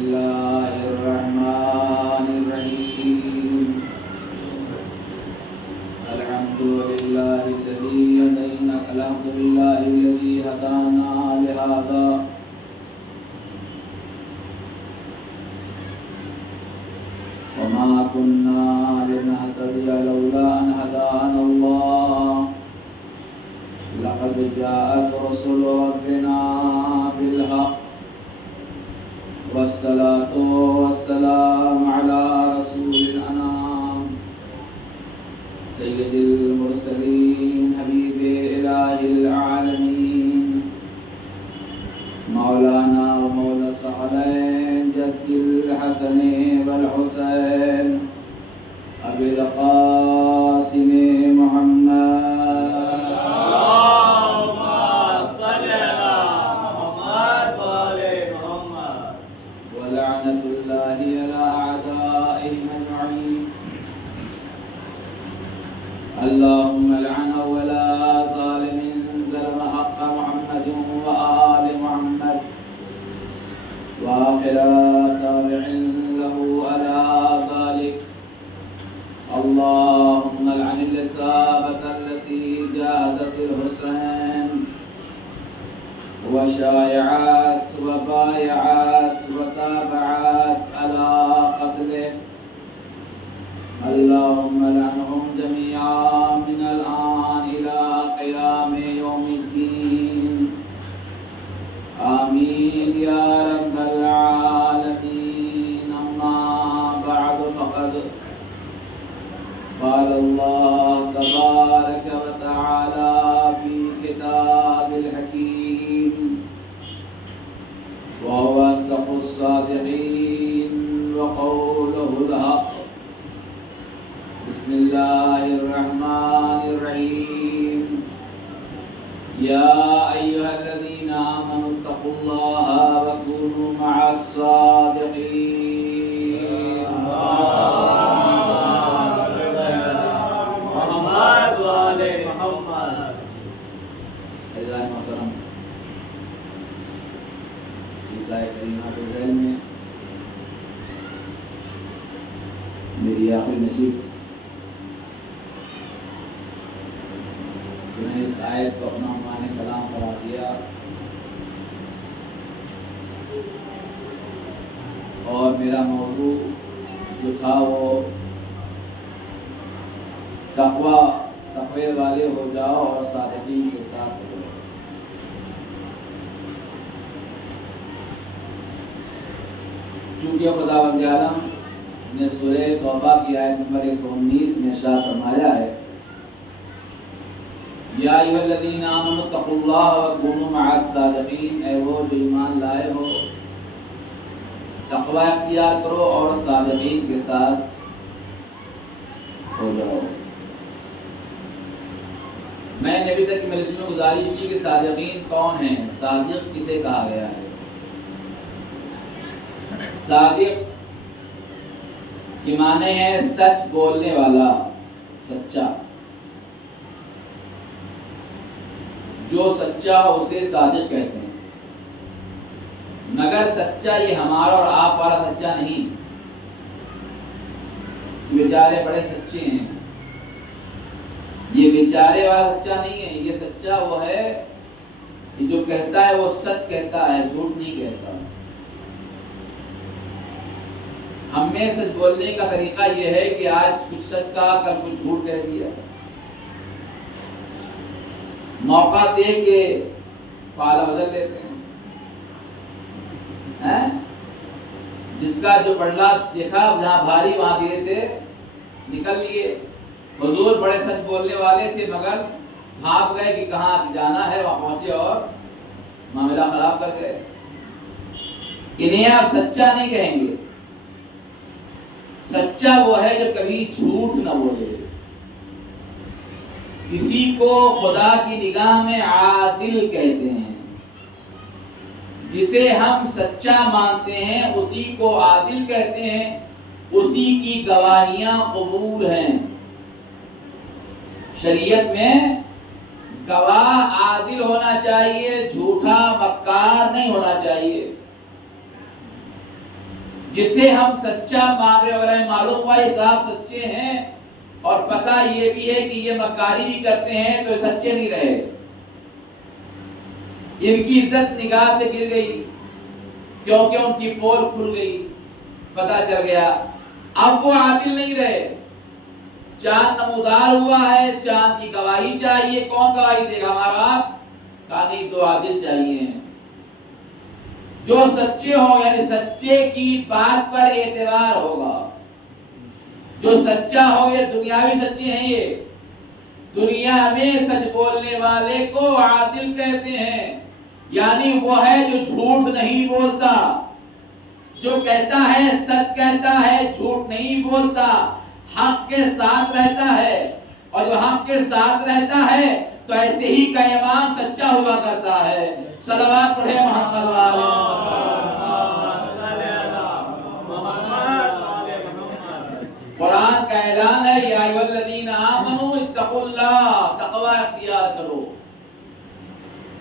الله الرحمن الرحيم الحمد لله الذي هدينا الحمد لله الذي هدانا لهذا وما كنا لنهتدي لولا أن هدانا الله لقد جاءت رسل ربنا بالحق والصلاة والسلام على رسول الأنام سيد المرسلين حبيب إله العالمين مولانا ومولى الثقلين جد الحسن والحسين أبي القاسم محمد ولعنة الله على أعدائهم أجمعين اللهم لعن ولا ظالم ظلم حق محمد وآل محمد وآخر تابع له على ذلك اللهم لعن الإصابة التي جاهدت الحسين وشايعات وبايعات وتابعات على قتله اللهم لعنهم جميعا من الآن إلى قيام يوم الدين آمين يا رب العالمين أما بعد فقد قال الله تبارك وتعالى في كتاب الحكيم وهو أصدق الصادقين وقوله الحق بسم الله الرحمن الرحيم يا أيها الذين آمنوا اتقوا الله وكونوا مع الصادقين محمد وآل محمد عزیزائے محترم عیسائی کریمہ کے ذہن میں میری آخری نشست میں نے اس آیت کو اپنا عنوان کلام قرار دیا اور میرا موضوع جو تھا وہ تقوی والے ہو جاؤ اور صادقین کے ساتھ ہو جاؤ۔ چونکہ خداوند عالم نے سورہ توبہ کی آیت نمبر 119 میں ارشاد فرمایا ہے یا ایھا الذین آمنوا اتقوا اللہ وکونوا مع الصادقین، اے وہ جو ایمان لائے ہو تقوی اختیار کرو اور صادقین کے ساتھ ہو جاؤ۔ میں نے ابھی تک مجلس میں گزارش کی کہ صادقین کون ہیں، صادق کسے کہا گیا ہے۔ صادق کی معنی ہے سچ بولنے والا، سچا، جو سچا ہو اسے صادق کہتے ہیں، مگر سچا یہ ہمارا اور آپ والا سچا نہیں، بیچارے بڑے سچے ہیں، یہ بیچارے والا سچا نہیں ہے، یہ سچا وہ ہے کہ جو کہتا ہے وہ سچ کہتا ہے، جھوٹ نہیں کہتا۔ ہم میں سچ بولنے کا طریقہ یہ ہے کہ آج کچھ سچ کہا کل کچھ جھوٹ کہہ دیا، موقع دے کے پالا بدل لیتے ہیں۔ جس کا جو پلڑا دیکھا جہاں بھاری وہاں دھیرے سے نکل لیے۔ حضور بڑے سچ بولنے والے تھے مگر بھاگ گئے کہ کہاں جانا ہے، وہاں پہنچے اور معاملہ خراب کر گئے۔ انہیں آپ سچا نہیں کہیں گے۔ سچا وہ ہے جو کبھی جھوٹ نہ بولے، کسی کو خدا کی نگاہ میں عادل کہتے ہیں، جسے ہم سچا مانتے ہیں اسی کو عادل کہتے ہیں، اسی کی گواہیاں قبول ہیں۔ شریعت میں گواہ عادل ہونا چاہیے، جھوٹا مکار نہیں ہونا چاہیے۔ جسے ہم سچا مان رہے ہیں، معلوم ہوا یہ صاحب سچے ہیں اور پتہ یہ بھی ہے کہ یہ مکاری بھی کرتے ہیں تو سچے نہیں رہے، ان کی عزت نگاہ سے گر گئی کیونکہ ان کی پول کھل گئی، پتہ چل گیا اب وہ عادل نہیں رہے۔ چاند نمودار ہوا ہے، چاند کی گواہی چاہیے، کون گواہی دے گا؟ ہمارا آپ؟ کہا نہیں، تو عادل چاہیے جو سچے ہوں، یعنی سچے کی بات پر اعتبار ہوگا۔ جو سچا ہو، یہ دنیاوی سچے ہیں، یہ دنیا میں سچ بولنے والے کو عادل کہتے ہیں، یعنی وہ ہے جو جھوٹ نہیں بولتا، جو کہتا ہے سچ کہتا ہے، جھوٹ نہیں بولتا، حق کے ساتھ رہتا ہے، اور جو حق کے ساتھ رہتا ہے تو ایسے ہی کا امام سچا ہوا کرتا ہے۔ صلوات پڑھے محمد والے قرآن کا اعلان ہے، یا ایھا الذین آمنوا اتقوا اللہ، تقوی اختیار کرو۔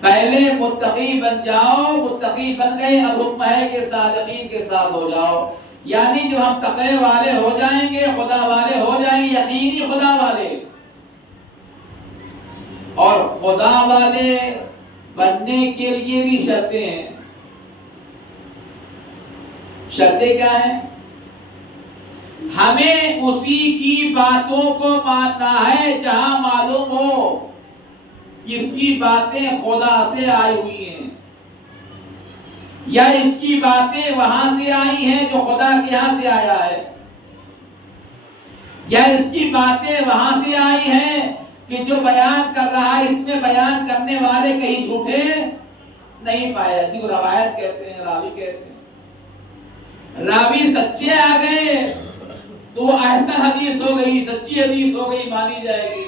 پہلے متقی بن جاؤ، متقی بن گئے، اب حکم ہے کہ صادقین کے ساتھ ہو جاؤ، یعنی جب ہم تقوی والے ہو جائیں گے، خدا والے ہو جائیں گے، یقینی خدا والے۔ اور خدا والے بننے کے لیے بھی شرطیں ہیں۔ شرطیں کیا ہیں؟ ہمیں اسی کی باتوں کو ماننا ہے جہاں معلوم ہو کہ اس کی باتیں خدا سے آئی ہوئی ہیں، یا اس کی باتیں وہاں سے آئی ہیں جو خدا کے یہاں سے آیا ہے، یا اس کی باتیں وہاں سے آئی ہیں کہ جو بیان کر رہا ہے اس میں بیان کرنے والے کہیں جھوٹے نہیں پائے، اسی کو روایت کہتے ہیں، راوی کہتے ہیں۔ راوی سچے آ گئے تو وہ احسن حدیث ہو گئی، سچی حدیث ہو گئی، مانی جائے گی۔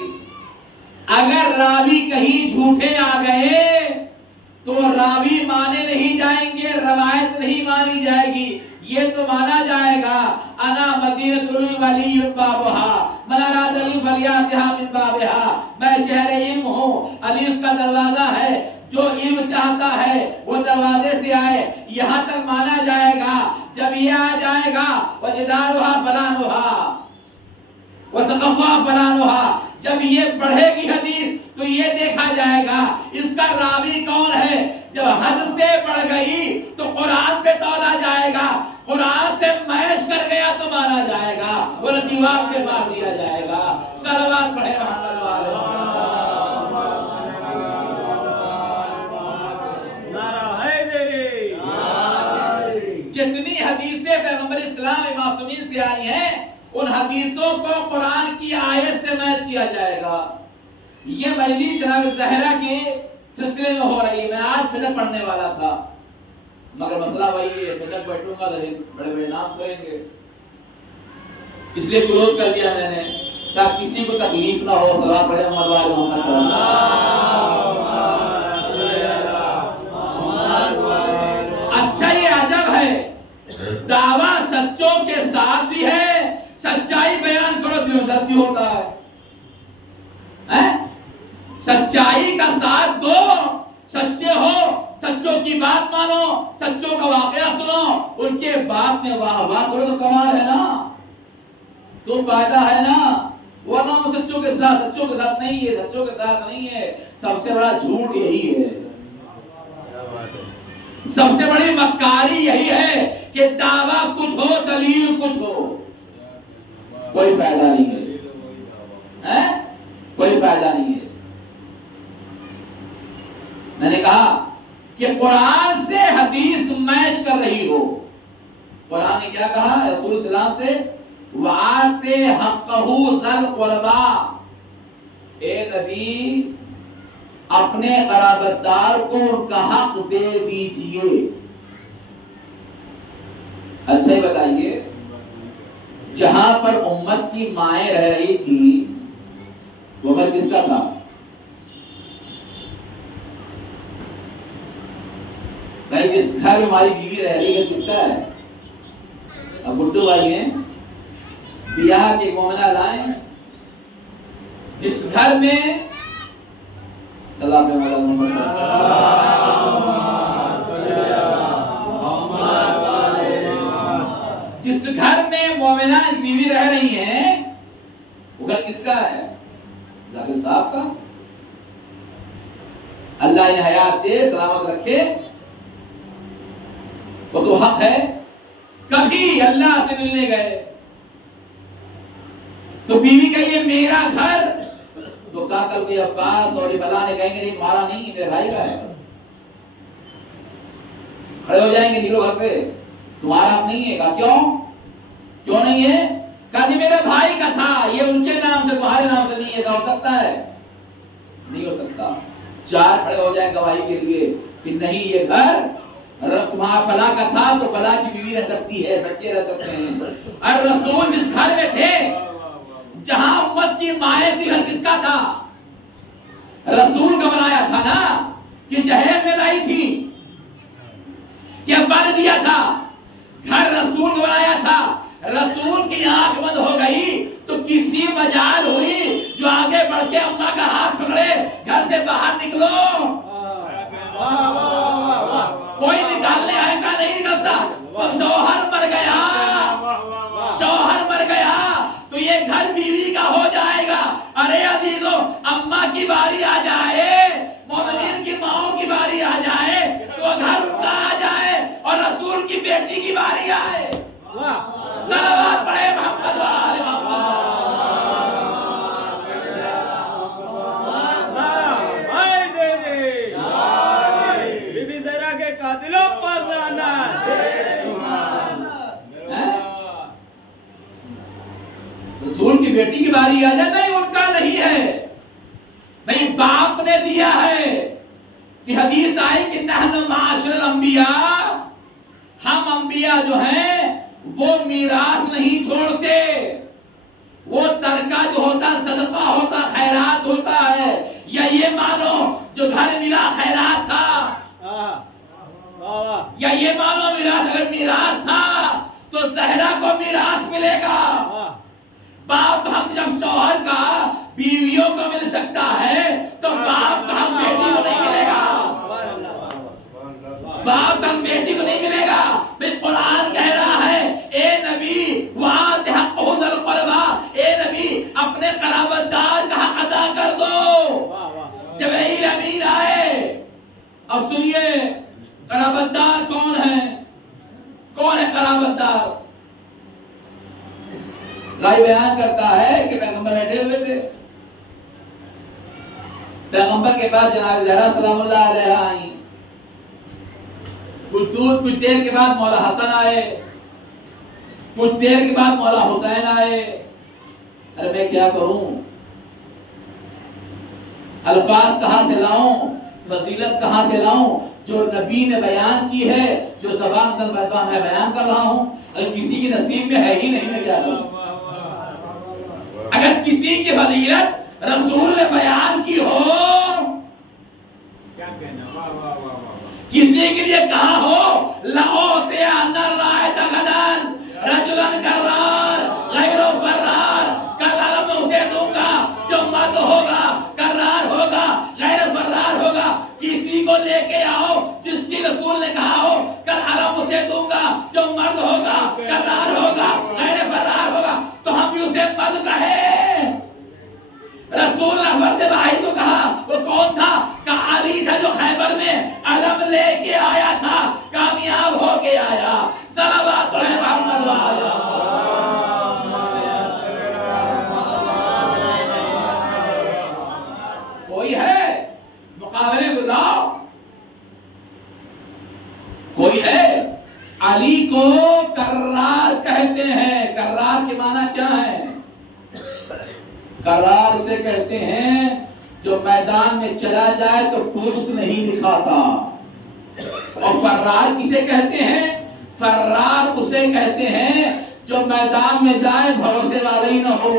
اگر راوی کہیں جھوٹے آ گئے تو راوی مانے نہیں جائیں گے، روایت نہیں مانی جائے گی، یہ تو مانا جائے گا انا مدینۃ الولی بابھا من اراد فلیاتھا من بابھا، میں شہر علم ہوں، علی اس کا دروازہ ہے، جو علم چاہتا ہے وہ دروازے سے آئے، یہاں تک مانا جائے گا۔ جب یہ آ جائے گا وجدارھا فلانھا وسقفھا فلانھا، جب یہ بڑھے گی حدیث تو یہ دیکھا جائے گا اس کا راوی کون ہے۔ جب حد سے بڑھ گئی تو قرآن پہ تولا جائے گا، قرآن سے میچ کر گیا تو مانا جائے گا، ورنہ دیوار پہ مار دیا جائے گا۔ صلوات پڑھے محمد والے۔ جتنی حدیثیں پیغمبر اسلام معصومین سے آئی ہیں ان حدیثوں کو قرآن کی آیت سے میچ کیا جائے گا۔ یہ مجلس جناب زہرا کے سلسلے میں ہو رہی ہے، میں آج فقہ پڑھنے والا تھا مگر مسئلہ وہی ہے، فقہ بیٹھوں گا تو بڑے بڑے نام کہیں گے، اس لیے کلوز کر دیا میں نے تاکہ کسی کو تکلیف نہ ہو۔ صلوات پڑھے محمد والے محمد۔ اچھا یہ عجب ہے، دعویٰ سچوں کے ساتھ بھی ہے، سچائی بیان کرو تو درد بھی ہوتا ہے۔ سچائی کا ساتھ دو، سچے ہو، سچوں کی بات مانو، سچوں کا واقعہ سنو، ان کے بات میں واہ واہ کرو تو کمال ہے نا، تو فائدہ ہے نا۔ ورنہ ہم سچوں کے ساتھ نہیں ہے، سچوں کے ساتھ نہیں ہے۔ سب سے بڑا جھوٹ یہی ہے، سب سے بڑی مکاری یہی ہے کہ دعویٰ کچھ ہو دلیل کچھ ہو، کوئی فائدہ نہیں ہے، کوئی فائدہ نہیں ہے۔ میں نے کہا کہ قرآن سے حدیث میچ کر رہی ہو، قرآن نے کیا کہا رسول السلام سے؟ وَآتِ حَقَّهُ ذَا الْقُرْبَىٰ، اے نبی اپنے قرابت دار کو ان کا حق دے دیجئے۔ اچھا ہی بتائیے، جہاں پر امت کی مائیں رہ رہی تھی وہ گھر کس کا تھا؟ بھائی جس گھر میں ہماری بیوی رہ رہی ہے کس کا ہے؟ اب گڈو بھائی ہیں، بیاہ کے مومنہ لائیں، جس گھر میں سلام محمد جس گھر میں مومنہ بیوی رہ رہی ہیں وہ گھر کس کا ہے؟ ذاکر صاحب کا. اللہ انہیں حیات دے، سلامت رکھے، وہ تو حق ہے. کبھی اللہ سے ملنے گئے تو بیوی کہ یہ میرا گھر، تو کاکل کے عباس اور بلا نے کہیں گے نہیں تمہارا نہیں، میرے بھائی کا ہے. کھڑے ہو جائیں گے نکلو گھر سے، تمہارا نہیں ہے. کہا کیوں نہیں ہے؟ کہا جی میرے بھائی کا تھا، یہ ان کے نام سے تمہارے نام سے نہیں ہے. ہو سکتا ہے؟ نہیں ہو سکتا. چار کھڑے ہو جائیں گواہی کے لیے کہ نہیں یہ گھر تمہارا فلاں کا تھا تو فلاں کی بیوی رہ سکتی ہے، بچے رہ سکتے ہیں. اور رسول جس گھر میں تھے جہاں امت کی مائیں تھی، گھر کس کا تھا؟ رسول کا بنایا تھا نا، کہ جہیز میں لائی تھی کہ ابا نے دیا تھا. گھر رسول کا بنایا تھا. رسول کی آنکھ بند ہو گئی تو کسی مجال ہوئی جو آگے بڑھ کے اماں کا ہاتھ پکڑے گھر سے باہر نکلو. کوئی نکالنے آئے گا نہیں نکلتا. شوہر مر گیا، شوہر مر گیا تو یہ گھر بیوی کا ہو جائے گا. ارے عزیزو، اماں کی باری آ جائے، مومنین کی ماؤں کی باری آ جائے تو وہ گھر ان کا آ جائے اور رسول کی بیٹی کی باری آئے. صلوات پڑھے محمد وآل محمد. رسول کی بیٹی کی باری آ جائے. نہیں، ان کا نہیں ہے، نہیں باپ نے دیا ہے. کہ حدیث آئی کہ نحن معاشر الانبیاء، ہم انبیاء جو ہیں وہ میراث نہیں چھوڑتے. وہ ترکہ جو ہوتا صدقہ ہوتا، خیرات ہوتا ہے. یا یہ مانو جو گھر ملا خیرات تھا، یا یہ مانو میراث اگر میراث تھا تو زہرا کو میراث ملے گا. باپ حق جب شوہر کا بیویوں کو مل سکتا ہے تو باپ کا حق بیٹی کو نہیں ملے گا. باپ کا بیٹی کو نہیں ملے گا. پھر قرآن کہہ رہا ہے اے نبی وَآتِ حَقَّهُ ذِي الْقُرْبَىٰ، اے نبی اپنے قرابت دار کا حق ادا کر دو. جبرائیل امین آئے. اب سنیے قرابت دار کون ہے؟ کون ہے قرابت دار؟ رائے بیان کرتا ہے کہ پیغمبر بیٹھے ہوئے تھے. پیغمبر کے بعد جناب زہرا سلام اللہ علیہ آئیں. کچھ دیر کے بعد مولا حسن آئے، کچھ دیر کے بعد مولا حسین آئے. ارے میں کیا کروں، الفاظ کہاں سے لاؤں، فضیلت کہاں سے لاؤں؟ جو نبی نے بیان کی ہے، جو زبان اندر میں بیان کر رہا ہوں. اگر کسی کی نصیب میں ہے ہی نہیں، میں کیا کروں؟ اگر کسی کی فضیلت رسول نے بیان کی ہو، کسی کے لیے کہا ہو لَأُعْطِيَنَّ الرَّائِدَ غَدًا رَجُلًا كَرَّارٌ غَيْرُ فَرَّارٌ، کل علم میں اسے دوں گا جو مرد ہوگا، کرار ہوگا، غیر فرار ہوگا. کسی کو لے کے آؤ جس کی رسول نے کہا ہو کل علم اسے دوں گا جو مرد ہوگا، کرار ہوگا، غیر فرار ہوگا. تو ہم بھی اسے مرد کہیں. رسول نے فرد واحد کو کہا. وہ کون تھا؟ کہ علی تھا جو خیبر میں علم لے کے آیا تھا، کامیاب ہو کے آیا. صلوات پڑھیں محمد وآلہ. کوئی ہے مقابلے گزار؟ کوئی ہے؟ علی کو کرار کہتے ہیں. کرار کے معنی کیا ہے؟ کرار اسے کہتے ہیں جو میدان میں چلا جائے تو پوچھ نہیں دکھاتا. اور فرار کسے کہتے ہیں؟ فرار اسے کہتے ہیں جو میدان میں جائے بھروسے والا ہی نہ ہو.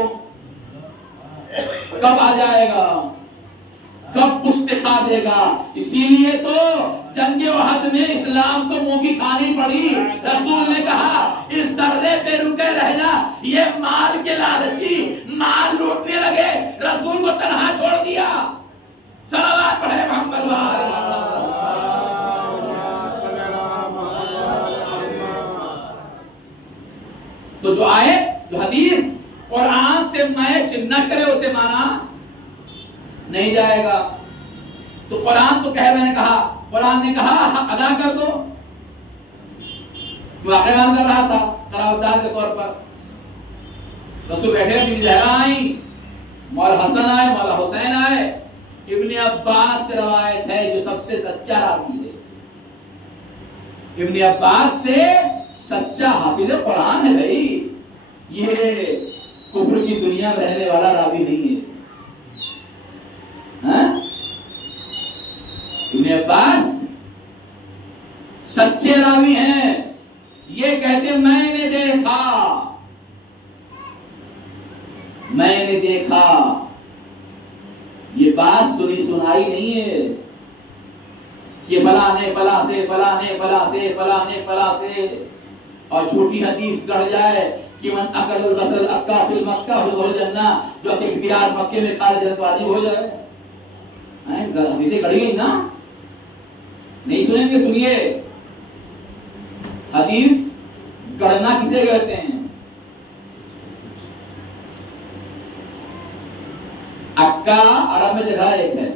کب آ جائے گا، کب پشت دکھا دے گا. اسی لیے تو جنگ احد میں اسلام کو منہ کی کھانی پڑی. رسول نے کہا اس درے پہ رکے رہنا، یہ مال کے لالچی مال لوٹنے لگے. رسول کو تنہا چھوڑ دیا. صلوات پڑھے محمد وآلہ. تو جو آئے جو حدیث قرآن سے میچ نہ کرے اسے مانا نہیں جائے گا. تو قرآن تو میں نے کہا قرآن نے کہا حق ادا کر دو. واقعہ بیان کر رہا تھا قرارداد کے طور پر. رسول بیٹھے ابن زہرا آئیں, مولا حسن آئے, مولا حسین آئے. ابن عباس سے روایت ہے جو سب سے سچا راوی ہے. ابن عباس سے سچا حافظ قرآن ہے بھائی. یہ کفر کی دنیا میں رہنے والا راوی نہیں ہے. ابن عباس سچے راوی ہیں. یہ کہتے میں نے دیکھا. یہ بات سنی سنائی نہیں ہے کہ فلاں نے فلاں سے فلاں نے فلاں سے فلاں نے فلاں سے اور جھوٹی حدیث گڑھ جائے کہ من اکل البصل اکا فی المکہ فی الجنہ, جو کہ پیاز مکے میں کھا جنت واجب ہو جائے. حدیثیں گڑھی گئی نا, نہیں سنیں گے سنیے. حدیث گڑھنا کسے کہتے ہیں؟ اکا عرب میں جگہ ایک ہے,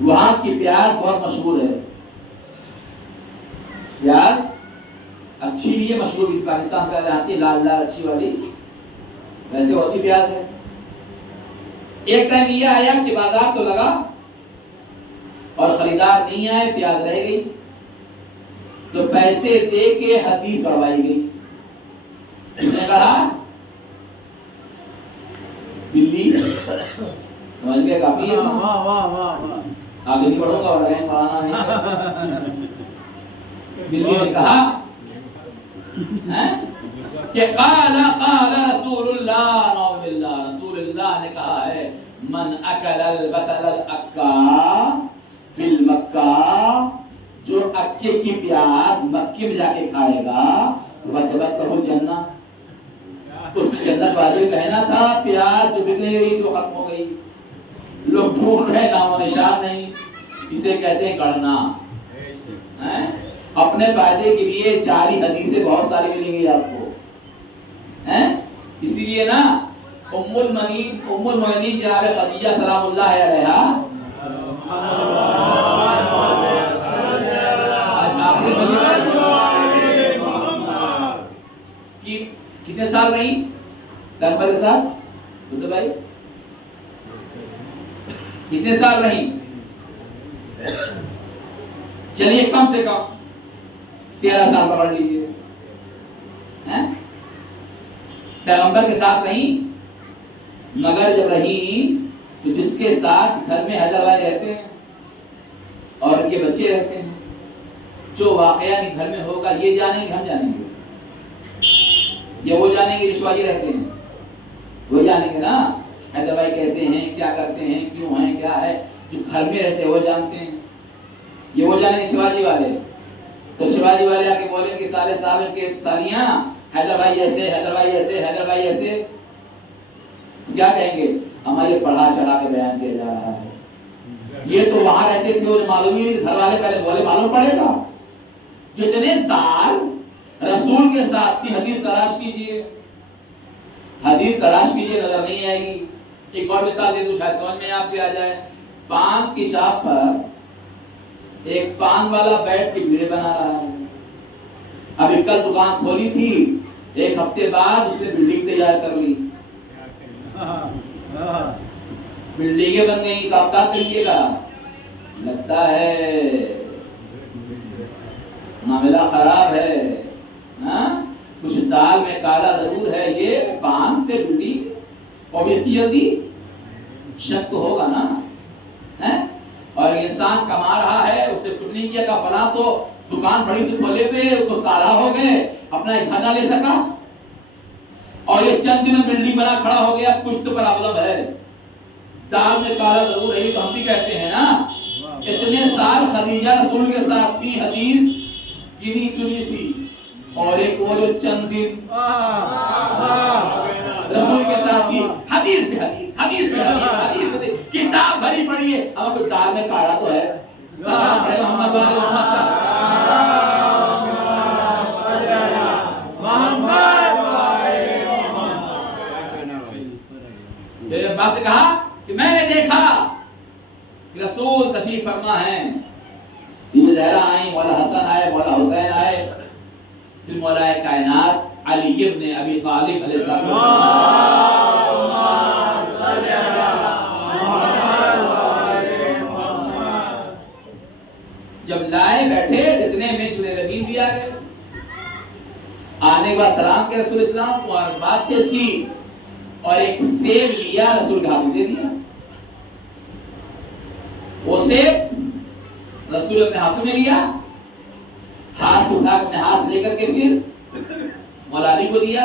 وہاں کی پیاز بہت مشہور ہے. پیاز اچھی بھی ہے, مشہور بھی. پاکستان پیاز آتی ہے لال لال اچھی والی, ویسے وہ اچھی پیاز ہے. ایک ٹائم یہ آیا کہ بازار تو لگا اور خریدار نہیں آئے, پیاز رہ گئی. تو پیسے دے کے حدیث بڑھوائی گئی. اس نے کہا بلی سمجھ گئے کافی ہے, آگے نہیں پڑھوں گا اور پڑھانا نہیں. بلی نے کہا کہ قال رسول اللہ, نعوذ باللہ, رسول اللہ نے کہا ہے من اکل البصل الاکا فی المکہ, جو اکے کی پیاز مکے میں جا کے کھائے گا وجبت لہ الجنہ, اس میں جنت واجب کہنا تھا. پیاز جو بکنے گئی تو ختم ہو گئی, لوگ ڈھونڈ رہے نام و نشان نہیں. اسے کہتے ہیں گڑھنا. اپنے فائدے کے لیے جعلی حدیثیں بہت ساری ملیں گی آپ کو. اسی لیے نا ام المؤمنین جناب خدیجہ سلام اللہ علیہا کتنے سال رہی پیغمبر کے ساتھ؟ بدھ بھائی کتنے سال رہی؟ چلیے کم سے کم 13 سال پکڑ لیجیے. پیغمبر کے ساتھ رہی, مگر جب رہی تو جس کے ساتھ گھر میں حیدرآباد رہتے ہیں اور ان کے بچے رہتے ہیں, جو واقعہ گھر میں ہوگا یہ جانیں گے, ہم جانیں گے, یا وہ جانیں گے جو شواجی رہتے ہیں وہ جانیں گے نا حیدرآباد کیسے ہیں, کیا کرتے ہیں, کیوں ہیں, کیا ہے. جو گھر میں رہتے ہیں وہ جانتے ہیں, یہ وہ جانیں گے شواجی والے. تو شواجی والے آ کے بولیں کہ سارے صاحب کے سالیاں حیدرآباد ایسے, حیدرآباد ایسے, حیدرآباد ایسے, کیا کہیں گے؟ ہمارے پڑھا چڑھا کے بیان کیا جا رہا ہے. یہ تو وہاں رہتے تھے, انہیں معلوم ہی گھر والے پہلے بولے معلوم پڑے گا. جتنے سال رسول کے ساتھ تھی, حدیث تلاش کیجئے, حدیث تلاش کیجئے, نظر نہیں آئے گی. ایک اور مثال دے دوں شاید سمجھ میں آپ کے آ جائے. پان کی شاپ پر ایک پان والا بیٹھ کے بیڑے بنا رہا ہے. ابھی کل دکان کھولی تھی, ایک ہفتے بعد اس نے بلڈنگ تیار کر لی, بلڈنگیں بن گئی. تو آپ کیا کریے گا؟ لگتا ہے معاملہ خراب ہے, کچھ دال میں کالا ضرور ہے. یہ پان سے بلڈنگ, اور اتنی جلدی شک تو ہوگا نا. اور انسان کما رہا ہے, اسے کچھ نہیں کیا, کا فلاں تو دکان بڑی سے کھولے پہ اس کو سالہ ہو گئے, اپنا ایک گھر نہ لے سکا, اور یہ چند دن بلڈنگ بنا کھڑا ہو گیا. کچھ تو پرابلم ہے. دال میں کالا ضرور ہے, تو ہم بھی کہتے ہیں نا. اتنے سال خدیجہ رسول کے ساتھ تھی, حدیث گنی چنی سی, اور ایک وہ جو چند دن رسول کے ساتھ تھی, حدیث پہ حدیث, حدیث پہ حدیث, حدیث پہ کتاب بھری پڑھی ہے. ہم کو دال میں کالا تو ہے. محمد عباس سے کہا کہ میں نے دیکھا کہ رسول تشریف فرما ہیں، یہ زہرا آئیں، مولا حسن آئے، مولا حسین آئے، پھر مولا کائنات علی ابن ابی طالب علیہ السلام جب لائے بیٹھے اتنے میں جنہیں لبیز دیا گئے، آنے کے بعد سلام کے رسول اسلام اور بات پیش کی اور ایک سیب لیا رسول کے ہاتھ میں دے دیا. وہ سیب رسول اپنے ہاتھوں میں لیا، ہاتھ سے اٹھا اپنے ہاتھ سے لے کر کے پھر مولا علی کو دیا،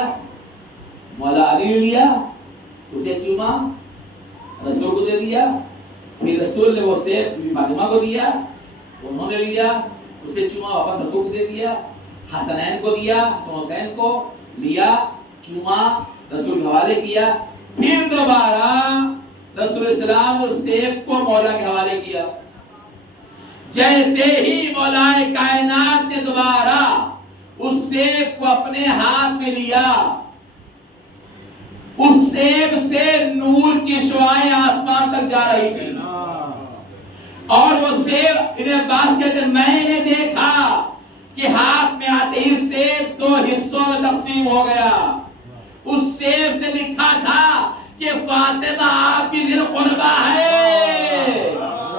مولا علی نے لیا، اسے چوما، رسول کو دے دیا، پھر رسول نے وہ سیب فاطمہ کو دیا، انہوں نے لیا، اسے چوما، واپس رسول کو دے دیا، حسنین کو دیا، حسین کو لیا، چوما، رسول کے حوالے کیا، پھر دوبارہ رسول السلام اس سیب کو مولا کے حوالے کیا. جیسے ہی مولا کائنات نے دوبارہ اس سیب کو اپنے ہاتھ میں لیا، اس سیب سے نور کی شعاعیں آسمان تک جا رہی تھی، اور وہ سیب ابن عباس کہتے ہیں میں نے دیکھا کہ ہاتھ میں آتے ہی سیب دو حصوں میں تقسیم ہو گیا. اس سیب سے لکھا تھا کہ فاطمہ آپ کی ذی القربہ ہے.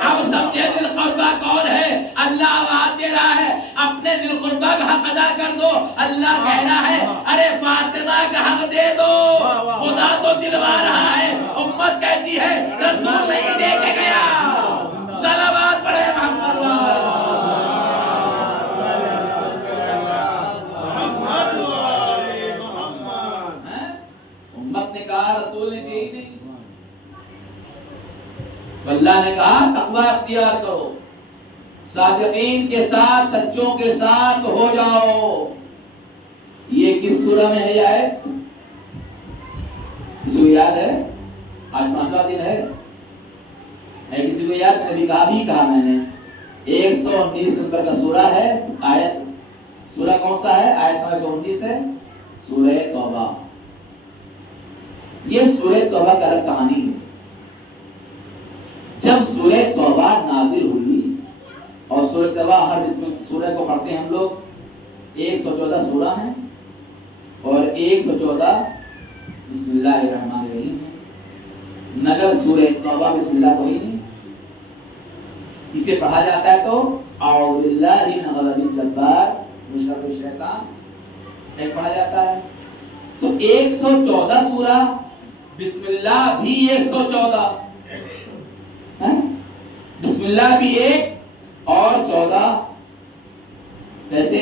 اب سمجھے ذی القربہ کون ہے؟ اللہ آواز دے رہا ہے اپنے ذی القربہ کا حق ادا کر دو. اللہ کہہ رہا ہے ارے فاطمہ کا حق دے دو. خدا تو دلوا رہا ہے، امت کہتی ہے رسول نہیں دے کے گیا. صلوات پڑھے محمد امت نے کہا رسول نے دی نہیں. اللہ نے کہا تقوی اختیار کرو، صادقین کے ساتھ، سچوں کے ساتھ ہو جاؤ. یہ کس سورہ میں ہے یہ آیت؟ کسی کو یاد ہے؟ آج 15واں دن ہے کسی کو یاد؟ میں نے کہا میں نے 119 نمبر کا سورہ ہے. آیت سورہ کون سا ہے؟ آیت نمبر 119 ہے، سورہ توبہ. یہ سورہ توبہ کا الگ کہانی ہے. جب سورہ توبہ نازل ہوئی، اور سورہ توبہ ہر سورہ کو پڑھتے ہیں ہم لوگ، 114 سورہ ہیں اور 114 بسم اللہ الرحمن الرحیم ہے. نگر سورہ توبہ بسم اللہ کوئی نہیں. اسے پڑھا جاتا ہے تو اعوذ باللہ من غضب الجبار من شر الشیطان ایک پڑھا جاتا ہے. تو 114 سورہ، بسم اللہ بھی 114، بسم اللہ بھی 1 اور 14. ویسے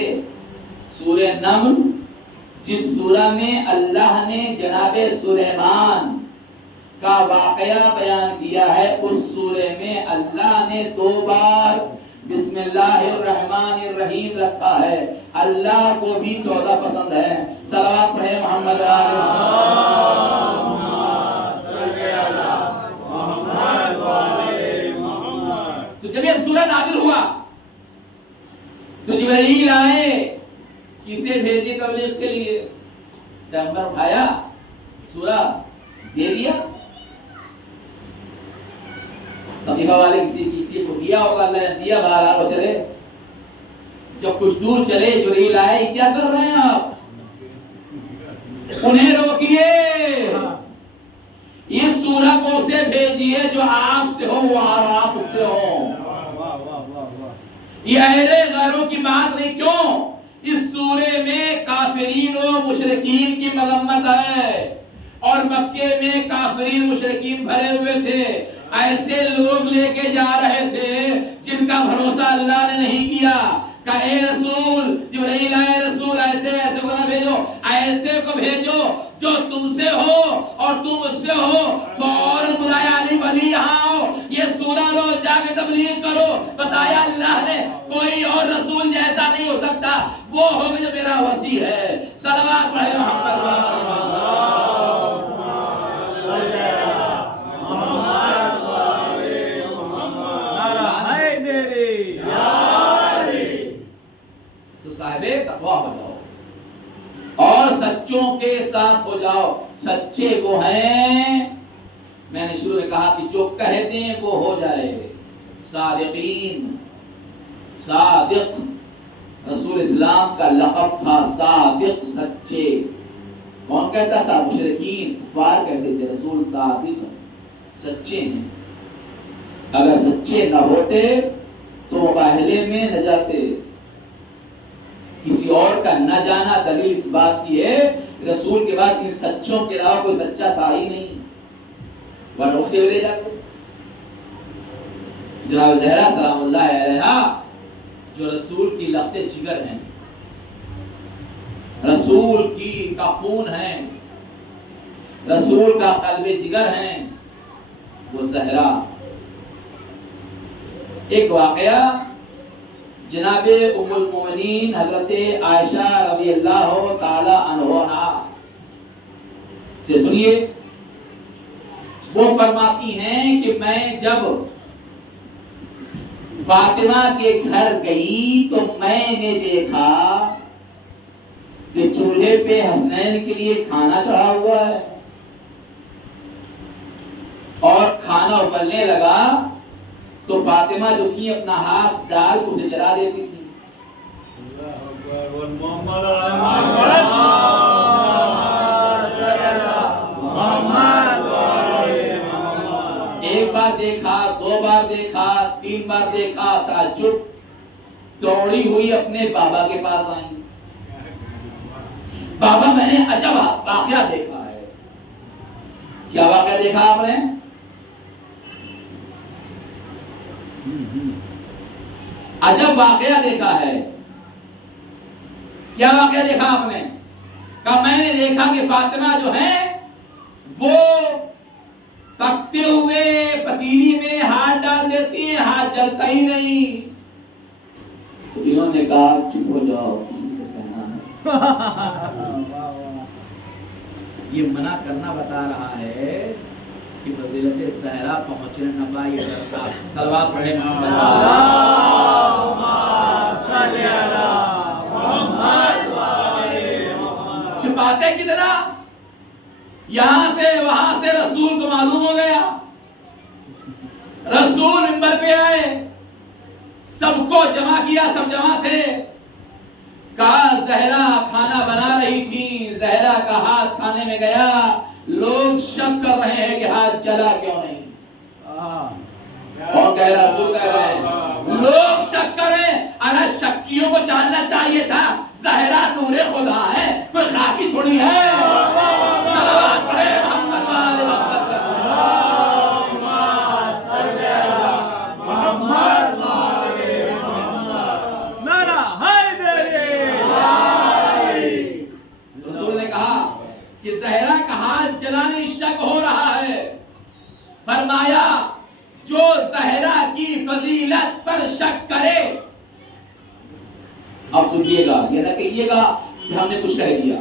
سورہ نمل جس سورہ میں اللہ نے جناب سلیمان کا واقعہ بیان کیا ہے، اس سورہ میں اللہ نے 2 بار بسم اللہ الرحمن الرحیم رکھا ہے. اللہ کو بھی 14 پسند ہے. صلوات پڑھے محمد تو جب یہ سورہ نازل ہوا تو جبرائیل آئے، کسے بھیجے تبلیغ کے لیے؟ پیغمبر اٹھایا، سورہ دے دیا. صحیفہ والے کسی کو دیا ہوگا، اللہ نے دیا، باہر وہ چلے. جب کچھ دور چلے جبرائیل آئے، کیا کر رہے ہیں آپ؟ انہیں روکیے، اس سورہ کو اسے بھیجیے جو آپ سے ہو، وہ آپ اس سے ہو. یہ اہل غیروں کی بات نہیں. کیوں؟ اس سورے میں کافرین و مشرکین کی مذمت ہے، اور مکے میں کافرین مشرکین بھرے ہوئے تھے. ایسے لوگ لے کے جا رہے تھے جن کا بھروسہ اللہ نے نہیں کیا. کہ اے رسول، جبرائیل آئے رسول ایسے کو نہ بھیجو، ایسے کو بھیجو جو تم سے ہو اور تم اس سے ہو. فوراً بلایا علی ولی یہاں آؤ، یہ سورہ لو، جا کے تبلیغ کرو. بتایا اللہ نے کوئی اور رسول جیسا نہیں ہو سکتا، وہ ہوگا جو میرا وسیع ہے. صلوات پڑھے محمد. تقویٰ ہو جاؤ اور سچوں کے ساتھ ہو جاؤ. سچے وہ ہیں میں نے شروع میں کہا کہ جو کہہ دیں وہ ہو جائے. صادقین، صادق رسول اسلام کا لقب تھا، صادق، سچے. کون کہتا تھا؟ مشرکین، کفار کہتے تھے رسول صادق، سچے ہیں. اگر سچے نہ ہوتے تو مباہلے میں نہ جاتے. کسی اور کا نہ جانا دلیل اس بات کی ہے رسول کے بعد ان سچوں کے علاوہ کوئی سچا تھا ہی نہیں، ورنہ اسے لے جاتے. جناب زہرا سلام اللہ علیہا جو رسول کی لخت جگر ہیں، رسول کی کا خون ہیں، رسول کا قلب جگر ہیں، وہ زہرا. ایک واقعہ جناب ام المومنین حضرت عائشہ رضی اللہ تعالی عنہا سے سنیے. وہ فرماتی ہیں کہ میں جب فاطمہ کے گھر گئی تو میں نے دیکھا کہ چولہے پہ حسنین کے لیے کھانا چڑھا ہوا ہے اور کھانا ابلنے لگا تو فاطمہ جو تھی اپنا ہاتھ ڈال کے اسے چلا دیتی تھی. ایک بار دیکھا، دو بار دیکھا، تین بار دیکھا، تعجب، دوڑی ہوئی اپنے بابا کے پاس آئی. بابا میں نے عجب واقعہ دیکھا ہے. کیا واقعہ دیکھا آپ نے؟ عجب واقعہ دیکھا ہے. کیا واقعہ دیکھا آپ نے؟ کہا میں نے دیکھا کہ فاطمہ جو ہے وہ پکتے ہوئے پتیلی میں ہاتھ ڈال دیتی ہیں، ہاتھ جلتا ہی نہیں. تو انہوں نے کہا چپ ہو جاؤ، کسی سے کہنا ہے. یہ منع کرنا بتا رہا ہے کہ فضیلت زہرا پہنچنے نہ پائی. صلوات پڑھیں محمد اللہم صلی علی محمد و آل محمد. چھپاتے کتنا؟ یہاں سے وہاں سے رسول کو معلوم ہو گیا. رسول منبر پہ آئے، سب کو جمع کیا، سب جمع تھے. کہا زہرا کھانا بنا رہی تھی، زہرا کا ہاتھ کھانے میں گیا، لوگ شک کر رہے ہیں کہ ہاتھ جلا کیوں نہیں. کون کہہ رہا؟ رسول کہہ رہے ہیں. لوگ شک کریں، ارے شکیوں کو جاننا چاہیے تھا زہرا نور خدا ہے، کوئی خاکی تھوڑی ہے. صلوات پڑھے محمد والے محمد. رسول نے کہا کہ زہرا کا ہاتھ جلانے شک ہو رہا ہے. فرمایا جو زہرا کی فضیلت پر شک کرے. اب سنیے گا، یہ نہ کہیے گا کہ ہم نے کچھ کہہ دیا.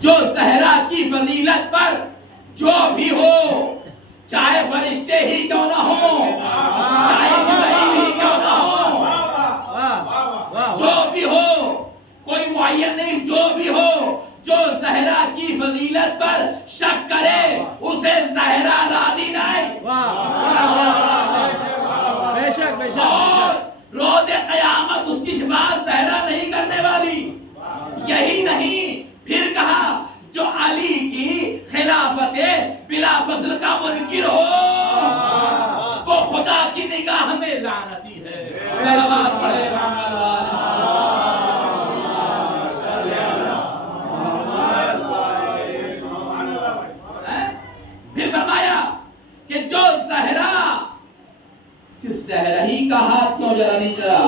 جو زہرا کی فضیلت پر جو بھی ہو، چاہے فرشتے ہی کیوں نہ ہو، چاہے جبرائیل ہی کیوں نہ ہو، جو بھی ہو، کوئی معین نہیں، جو بھی ہو، جو زہرا کی فضیلت پر شک کرے اسے زہرا راضی نہیں. بے شک بے شک. اور روز قیامت اس کی شفاعت زہرا نہیں کرنے والی. یہی نہیں، پھر کہا جو علی کی خلافت بلا فصل کا منکر ہو وہ خدا کی نگاہ میں لعنتی ہے. صلوات پڑھے محمد والے. پھر فرمایا کہ جو زہرا، صرف زہرا ہی کا ہاتھ کیوں جلا نہیں جلا؟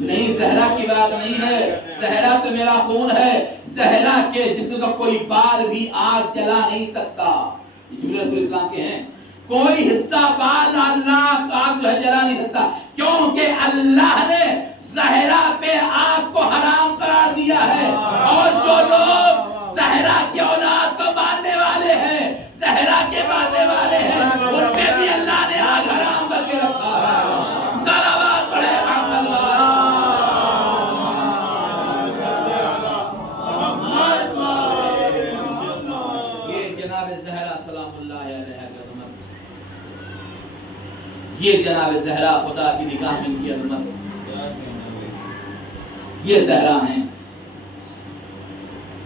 نہیں، زہرا کی بات نہیں ہے. زہرا تو میرا خون ہے. زہرا کے جسم کا کوئی بال بھی آگ جلا نہیں سکتا. یہ جملے رسول اسلام کے ہیں. کوئی حصہ بال اللہ آگ جو ہے جلا نہیں سکتا، کیونکہ اللہ نے زہرا پہ آگ کو حرام قرار دیا ہے. اور جو لوگ زہرا کی اولاد کو ماننے والے ہیں، زہرا کے ماننے والے ہیں، ان پہ بھی اللہ نے آگ حرام کر کے رکھا ہے. صلوات پڑھے محمد والے. یہ جناب زہرا سلام اللہ علیہ یہ جناب زہرا خدا کی نگاہ میں کی عظمت، یہ زہرا ہیں،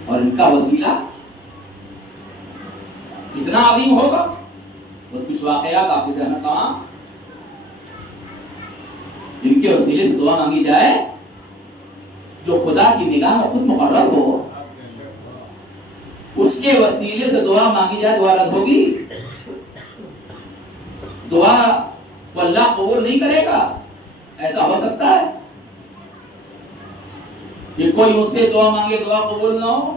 اور ان کا وسیلہ کتنا عظیم ہوگا۔ بس کچھ واقعات آپ کے ذہن میں کہاں، جن کے وسیلے سے دعا مانگی جائے، جو خدا کی نگاہ میں خود مقرر ہو، اس کے وسیلے سے دعا مانگی جائے، دعا رد ہوگی؟ دعا کو اللہ قبول نہیں کرے گا؟ ایسا ہو سکتا ہے کہ کوئی اس سے دعا مانگے دعا قبول نہ ہو؟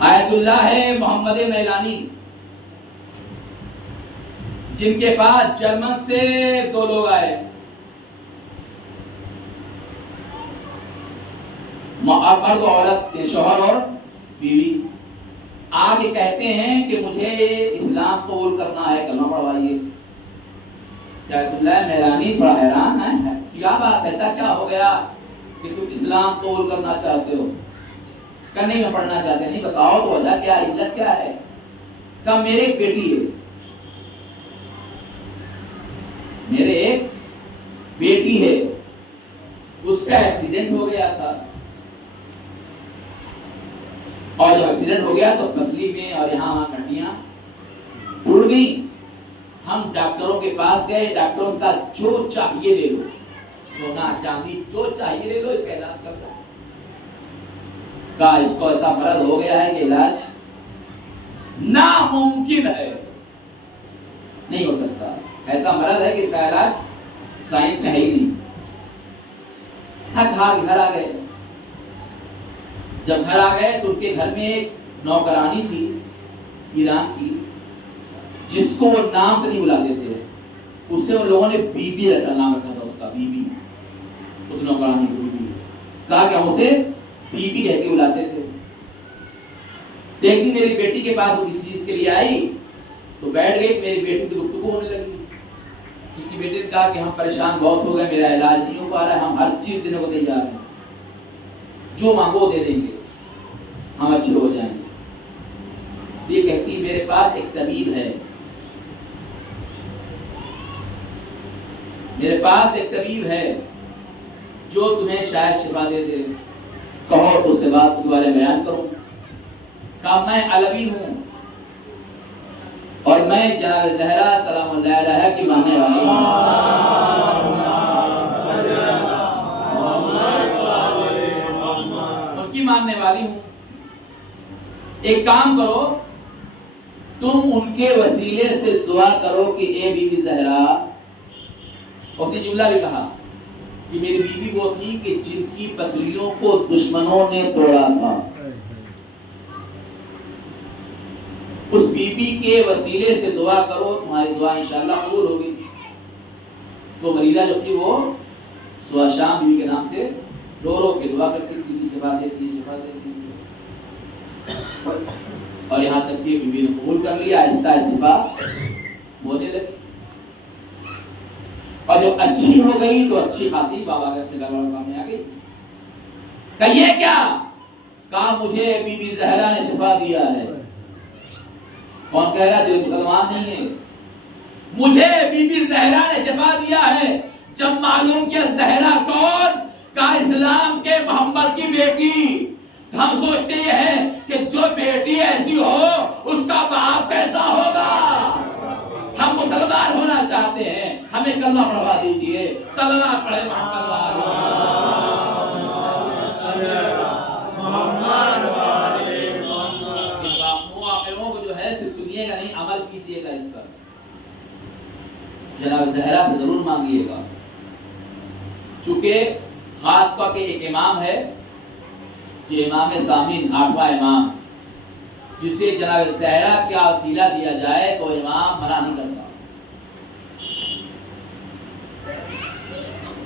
آیت اللہ ہے محمد میلانی، جن کے پاس جرمن سے 2 لوگ آئے، مرد و عورت، شوہر اور بیوی، آگے کہتے ہیں کہ مجھے اسلام قبول کرنا ہے، کلمہ پڑھوائیے۔ آیت اللہ میلانی تھوڑا حیران ہے، کیا بات، ایسا کیا ہو گیا کہ تم اسلام قبول کرنا چاہتے ہو؟ کہ نہیں میں پڑھنا چاہتے، نہیں بتاؤ تو وجہ کیا، علت کیا ہے؟ کہ میرے ایک بیٹی ہے، میرے ایک بیٹی ہے، اس کا ایکسیڈنٹ ہو گیا تھا، اور جب ایکسیڈنٹ ہو گیا تو پسلی میں اور یہاں وہاں ہڈیاں ٹوٹ گئی۔ ہم ڈاکٹروں کے پاس گئے، ڈاکٹروں کا جو چاہیے لے لو، سونا چاندی جو چاہیے لے لو، اس کا علاج کر دو۔ کہا اس کو ایسا مرض ہو گیا ہے کہ علاج ناممکن ہے، نہیں ہو سکتا، ایسا مرض ہے کہ اس کا علاج سائنس میں ہے ہی نہیں۔ تھک ہار گھر آ گئے، جب گھر آ گئے تو ان کے گھر میں ایک نوکرانی تھی ایران کی، جس کو وہ نام سے نہیں بلاتے تھے، اس سے ان لوگوں نے بی بی رکھا، نام رکھا تھا اس کا، بی بی، اس نوکرانی کو بی بی، کہا کہ ہم اسے بی بی کہہ کے بلاتے تھے۔ لیکن میری بیٹی کے پاس وہ کسی چیز کے لیے آئی تو بیٹھ گئی، میری بیٹی سے گفتگو ہونے لگی۔ اس کی بیٹی نے کہا کہ ہم پریشان بہت ہو گئے، میرا علاج نہیں ہو پا رہا ہے، ہم ہر چیز دینے کو تیار ہیں، جو مانگو دے دیں گے، ہم اچھے ہو جائیں گے۔ یہ کہتی میرے پاس ایک طبیب ہے، میرے پاس ایک طبیب ہے جو تمہیں شاید شفا دے دے، کہو تو اس سے بات اس بارے میں بیان کروں۔ کہا میں علوی ہوں اور میں جناب زہرا سلام اللہ علیہ کی ماننے والی ہوں۔ ان کی ماننے والی ہوں۔ ایک کام کرو، تم ان کے وسیلے سے دعا کرو کہ اے بی بی زہرا، اور یہ جملہ بھی کہا کہ میری بیوی وہ تھی کہ جن کی پسلیوں کو دشمنوں نے توڑا تھا، اس بیوی کے وسیلے سے دعا کرو، تمہاری دعا انشاءاللہ قبول ہوگی۔ تو مریضہ جو تھی وہ صبح شام بیوی کے نام سے رو رو کے دعا کرتی تھی، شفا دیتی شفا دیتی، اور یہاں تک کہ بیوی نے قبول کر لیا، آہستہ شفا ہونے لگی، اور جب اچھی ہو گئی تو اچھی خاصی بابا کے اپنے گھر والوں سامنے آ گئی۔ کہ یہ کیا؟ کہا مجھے بی بی زہرا نے شفا دیا ہے۔ کون کہہ رہا ہے؟ جو مسلمان نہیں ہے، مجھے بی بی زہرا نے شفا دیا ہے۔ جب معلوم کیا زہرا کون؟ کہا اسلام کے محمد کی بیٹی۔ ہم سوچتے یہ ہیں کہ جو بیٹی ایسی ہو اس کا باپ کیسا ہوگا۔ ہم مسلمان ہونا چاہتے ہیں، ہمیں کلمہ پڑھوا دیجئے، صلی اللہ پڑھے محمد واقعوں کو جو ہے صرف سنیے گا نہیں، عمل کیجئے گا اس پر۔ جناب زہرا سے ضرور مانگیے گا، چونکہ خاص طور پہ ایک امام ہے، یہ امام سامین، 8واں امام، جسے جناب زہرا کیا وسیلہ دیا جائے تو امام منع نہیں کرتا۔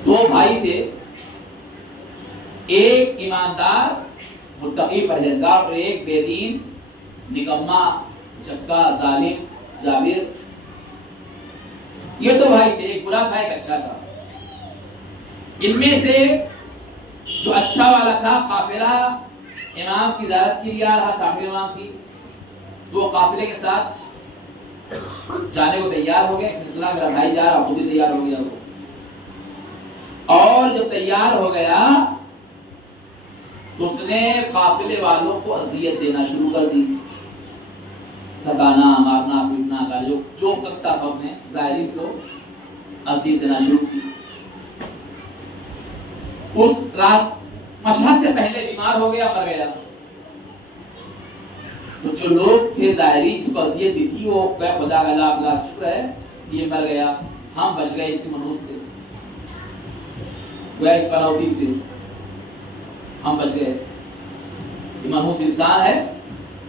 2 بھائی تھے، ایک ایماندار متقی پرہیزگار اور ایک بے دین نکما چکا ظالم جابر۔ یہ 2 بھائی تھے، ایک برا تھا ایک اچھا تھا۔ ان میں سے جو اچھا والا تھا قافلہ امام کی زیارت کے لیے آ رہا تھا، امام کی، تو وہ قافلے کے ساتھ جانے کو تیار ہو گئے، مثلا میرا بھائی جا رہا، خود ہی تیار ہو گیا وہ، اور جب تیار ہو گیا تو اس نے قافلے والوں کو اذیت دینا شروع کر دی، ستانا، مارنا، پیٹنا کا جو سکتا تھا اس نے ظاہرین کو اذیت دینا شروع کی۔ اس رات مشہد سے پہلے بیمار ہو گیا، مر گیا۔ تو جو لوگ تھے ظاہری جس کو اذیت دی تھی وہ خدا کا اللہ شکر ہے یہ مر گیا، ہم بچ گئے اس منحوس سے، اس پناوتی سے ہم بچ گئے۔ یہ منحوس انسان ہے،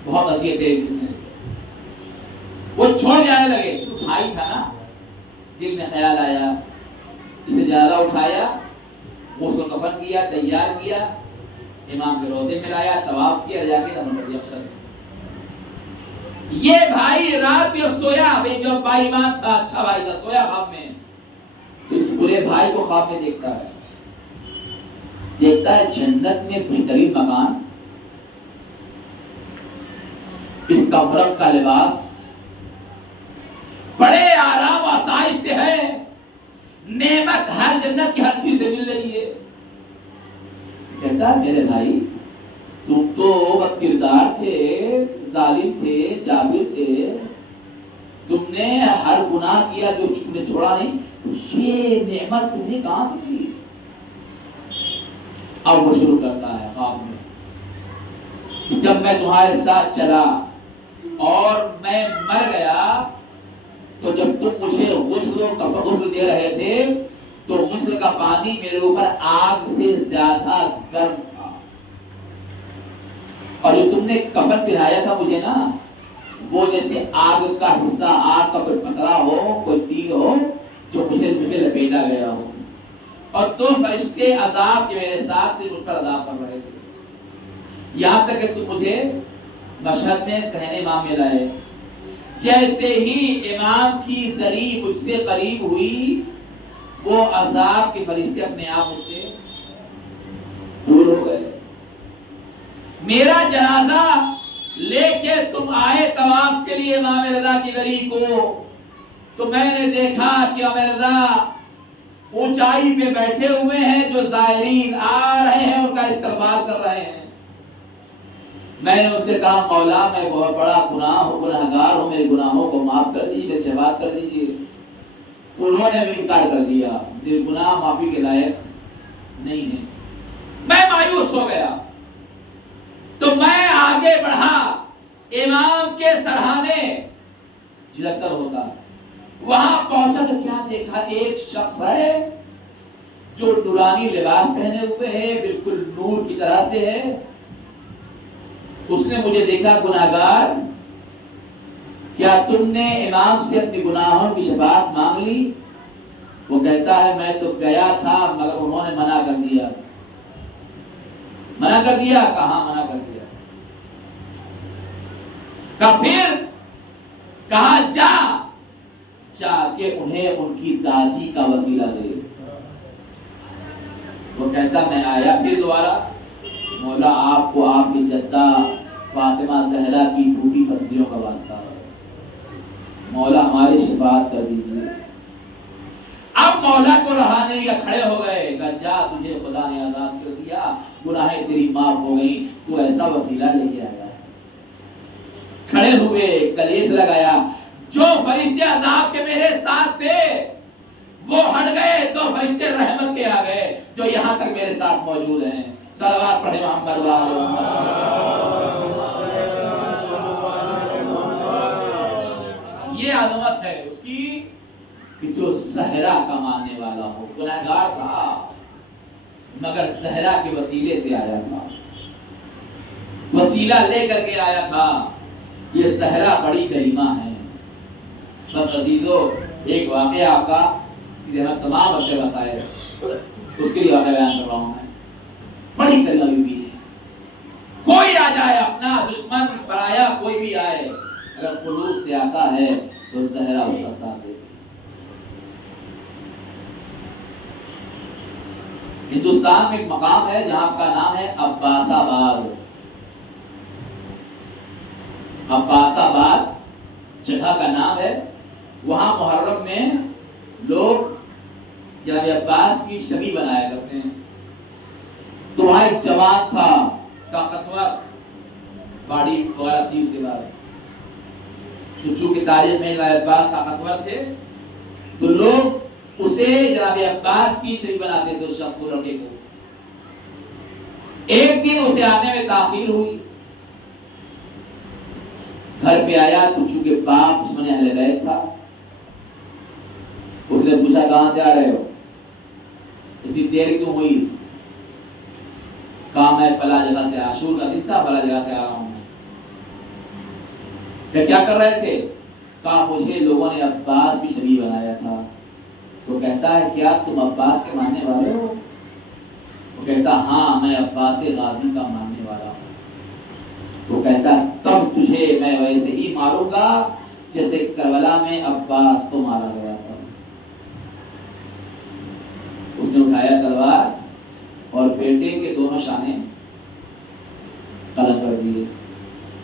بہت اذیت ہے اس نے۔ وہ چھوڑ جانے لگے، بھائی تھا نا، دل میں خیال آیا، اسے جنازہ اٹھایا، غسل کفن کیا، تیار کیا، امام کے روضے میں لایا، طواف کیا، جا کے دفن کر دیا۔ یہ بھائی رات میں سویا، جو بھائی ایمان تھا، اچھا بھائی تھا، سویا خواب میں، اس برے بھائی کو خواب میں دیکھتا ہے جنت میں بہترین مکان، اس کا مرق کا لباس بڑے آرام و آسائش سے ہے، نعمت ہر جنت کی ہر چیز سے مل رہی ہے۔ کہتا ہے میرے بھائی تم تو بد کردار تھے، ظالم تھے، جابر تھے، تم نے ہر گناہ کیا جو تم نے چھوڑا نہیں، یہ نعمت تم نے کہاں سے کی؟ اب وہ شروع کرتا ہے خواب میں، جب میں تمہارے ساتھ چلا اور میں مر گیا تو جب تم مجھے غسل دے رہے تھے تو غسل کا پانی میرے اوپر آگ سے زیادہ گرم تھا، اور جو تم نے کفن پہنایا تھا مجھے نا، وہ جیسے آگ کا حصہ، آگ کا کوئی پتلا ہو، کوئی تیر ہو جو مجھے لپیٹا گیا ہو، اور دو فرشتے عذاب کے میرے ساتھ مجھ پر عذاب کر رہے تھے، یہاں تک کہ تم مجھے مشہد میں صحن امام میں لائے۔ جیسے ہی امام کی زری مجھ سے قریب ہوئی، وہ عذاب کے فرشتے اپنے آپ مجھ سے دور ہو گئے۔ میرا جنازہ لے کے تم آئے طواف کے لیے امام رضا کی گلی کو، تو میں نے دیکھا کہ امام رضا اونچائی پہ بیٹھے ہوئے ہیں، جو زائرین آ رہے ہیں ان کا استقبال کر رہے ہیں۔ میں نے ان سے کہا مولا میں بہت بڑا گناہگار ہوں، میرے گناہوں کو معاف کر دیجیے، میرے سے بات کر دیجیے۔ انہوں نے بھی انکار کر دیا، میرے گناہ معافی کے لائق نہیں ہے۔ میں مایوس ہو گیا تو میں آگے بڑھا، امام کے سرہانے جلسر ہوتا، وہاں پہنچا تو کیا دیکھا، ایک شخص ہے جو نورانی لباس پہنے ہوئے ہے، بالکل نور کی طرح سے ہے۔ اس نے مجھے دیکھا، گناہگار کیا تم نے امام سے اپنی گناہوں کی شفاعت مانگ لی؟ وہ کہتا ہے میں تو گیا تھا مگر انہوں نے منع کر دیا۔ منع کر دیا؟ کہاں منع کر دیا؟ کہا پھر؟ کہا جا کے انہیں ان کی دادی کا وسیلہ دے۔ وہ کہتا میں آیا پھر دوبارہ، مولا آپ کو آپ کی جدہ فاطمہ زہرا کی ٹوٹی پسلیوں کا واسطہ ہے، مولا ہماری شفاعت کر دیجیے۔ اب مولا کو رہا نہیں، کھڑے ہو گئے، کہا جا تجھے خدا نے آزاد کر دیا، گناہیں تیری معاف ہو گئی، تو ایسا وسیلہ لے کے آیا۔ کھڑے ہوئے، کلیس لگایا، جو فرشتے عذاب کے میرے ساتھ تھے وہ ہٹ گئے، تو فرشتے رحمت کے آ گئے جو یہاں تک میرے ساتھ موجود ہیں۔ صلوات پڑھے محمد یہ عظمت ہے اس کی کہ جو صحرا کا ماننے والا ہو، گنہگار تھا مگر صحرا کے وسیلے سے آیا تھا، وسیلہ لے کر کے آیا تھا۔ یہ صحرا بڑی گریما ہے۔ بس عزیزو ایک واقعہ آپ کا تمام اچھے مسائل اس کے لیے واقعہ بیان کر رہا ہوں میں، بڑی گریما بھی ہے۔ کوئی آ جائے، اپنا دشمن پرایا کوئی بھی آئے، اگر خلوص سے آتا ہے تو صحرا اس کا ساتھ دے۔ ہندوستان میں ایک مقام ہے جہاں کا نام ہے عباس آباد۔ عباس آباد جگہ کا نام ہے، وہاں محرم میں لوگ جناب عباس کی شبیہ بنایا کرتے ہیں. تو وہاں ایک جوان تھا طاقتور، باڑی وغیرہ تھی اس کے بعد. چونکہ تاریخ میں جناب عباس طاقتور تھے تو لوگ اسے جناب عباس کی شبیہ بناتے تھے، اس شخص کو، لڑکے کو. ایک دن اسے آنے میں تاخیر ہوئی، گھر پہ آیا تو چونکہ باپ دشمن اہل بیت تھا، اس نے پوچھا کہاں سے آ رہے ہو، اتنی دیر کیوں ہوئی؟ کہا میں فلاں جگہ سے، عاشور کا دن تھا، فلاں جگہ سے آ رہا ہوں. کیا کر رہے تھے؟ کہا مجھے لوگوں نے عباس کی شبیہ بنایا تھا. تو کہتا ہے کیا تم عباس کے ماننے والے ہو؟ وہ کہتا ہاں میں عباس غازی کا ماننے والا ہوں. وہ کہتا تب تجھے میں ویسے ہی ماروں گا جیسے کربلا میں عباس کو مارا گیا تھا. اس نے اٹھایا تلوار اور بیٹے کے دونوں شانے قلم کر دیے.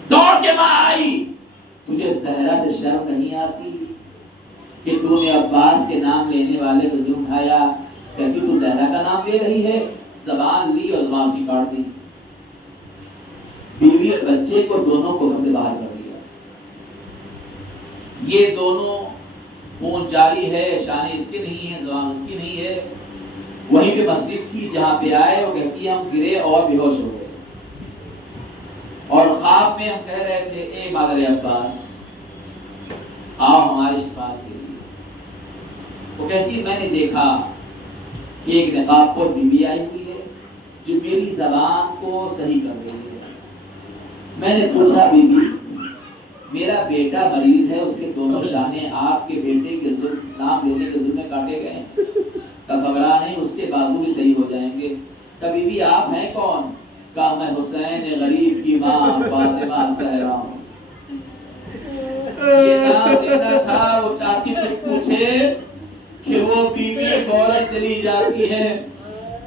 دوڑ کے ماں آئی، تجھے زہرا سے شرم نہیں آتی کہ تو نے عباس کے نام لینے والے کو ظلم اٹھایا؟ کہتی تو زہرا کا نام لے رہی ہے. زبان لی اور زبان سے کاٹ دی. بیوی اور بچے کو دونوں کو گھر سے باہر کر دیا. یہ دونوں خون جاری ہے، شانے اس کے نہیں ہے، زبان اس کی نہیں ہے. وہیں پہ مسجد تھی جہاں پہ آئے، وہ کہتی ہم گرے اور بے ہوش ہو گئے اور خواب میں ہم کہہ رہے تھے اے مادر عباس آؤ ہماری شفاعت کے لیے. وہ کہتی میں نے دیکھا کہ ایک نقاب پر بیوی آئی ہوئی ہے جو میری زبان کو صحیح کر رہی ہے. میں نے پوچھا بیوی میرا بیٹا مریض ہے، اس کے دونوں شانے آپ کے بیٹے کے نام لینے کے ظلم میں کاٹے گئے. گھبرا نہیں، اس کے بازو بھی صحیح ہو جائیں گے. کبھی بھی آپ ہیں کون؟ کہا میں حسین غریب کی ماں فاطمہ زہرا ہوں. یہ نام لینا تھا. وہ چاہتی کچھ پوچھے کہ وہ بیوی فوراً چلی جاتی ہے.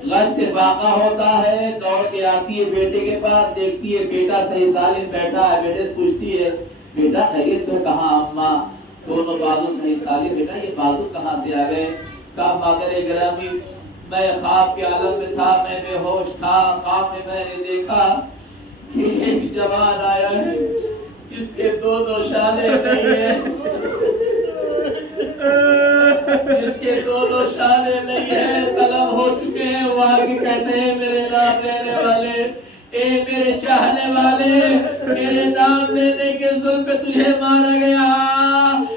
غش سے فاقہ ہوتا ہے، دوڑ کے آتی ہے بیٹے کے پاس، دیکھتی ہے بیٹا صحیح سالم بیٹھا ہے. بیٹے سے پوچھتی ہے بیٹا خیریت ہے؟ کہاں اماں دونوں بازو صحیح سالم. بیٹا یہ بازو کہاں سے آ گئے؟ کہا مادر گرامی میں خواب کے عالم میں تھا، میں بے ہوش تھا. خواب میں میں نے دیکھا کہ ایک جوان آیا ہے جس کے دونوں شانے نہیں ہیں، جس کے دونوں شانے نہیں ہیں، قلم ہو چکے ہیں. وہ آگے کہتے ہیں میرے نام لینے والے، اے میرے چاہنے والے، میرے نام لینے کے ظلم پہ تجھے مارا گیا،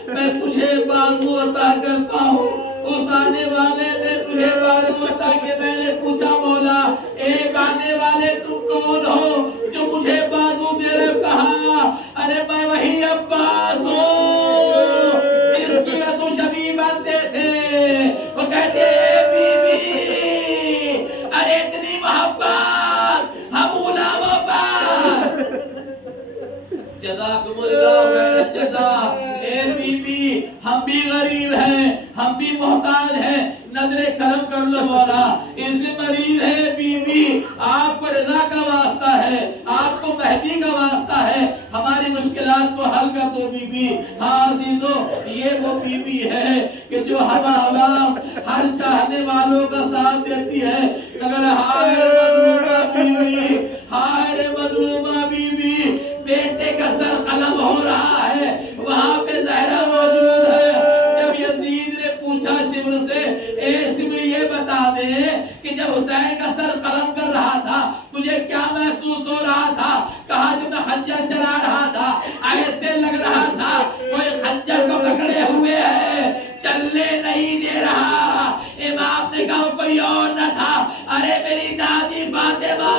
میں تجھے بازو عطا کرتا ہوں. اس آنے والے نے تجھے بازو عطا کہ میں نے پوچھا مولا ایک آنے والے تم کون ہو جو مجھے بازو دے رہے؟ کہا ارے میں وہی عباس ہوں جس کی تو شبیہ بنتے تھے. وہ کہتے ہیں بی بی ارے اتنی محبت ہم غلاموں پر. جزاکم اللہ خیر الجزا. اے بی بی ہم بھی غریب ہیں، ہم بھی محتاج ہیں، نظر کرم کر لو مولا. اس مریض ہے بی بی، آپ کو رضا کا واسطہ ہے، آپ کو مہدی کا واسطہ ہے، ہماری مشکلات کو حل کر دو بی بی. ہاں عزیزو یہ وہ بی بی ہے کہ جو ہر عوام ہر چاہنے والوں کا ساتھ دیتی ہے. مگر ہائے مظلومہ بی بی، ہائے مظلومہ بی بی، بیٹے کا سر قلم ہو رہا ہے، وہاں پہ زہرا موجود ہے. جب یزید نے پوچھا شمر سے اے شمر یہ بتا دے کہ جب حسین کا سر قلم کر رہا تھا تجھے کیا محسوس ہو رہا تھا؟ کہا جب میں خنجر چلا رہا تھا ایسے لگ رہا تھا کوئی خنجر کو پکڑے ہوئے ہے، چلنے نہیں دے رہا. امام نے کہا کوئی اور نہ تھا، ارے میری دادی فاطمہ.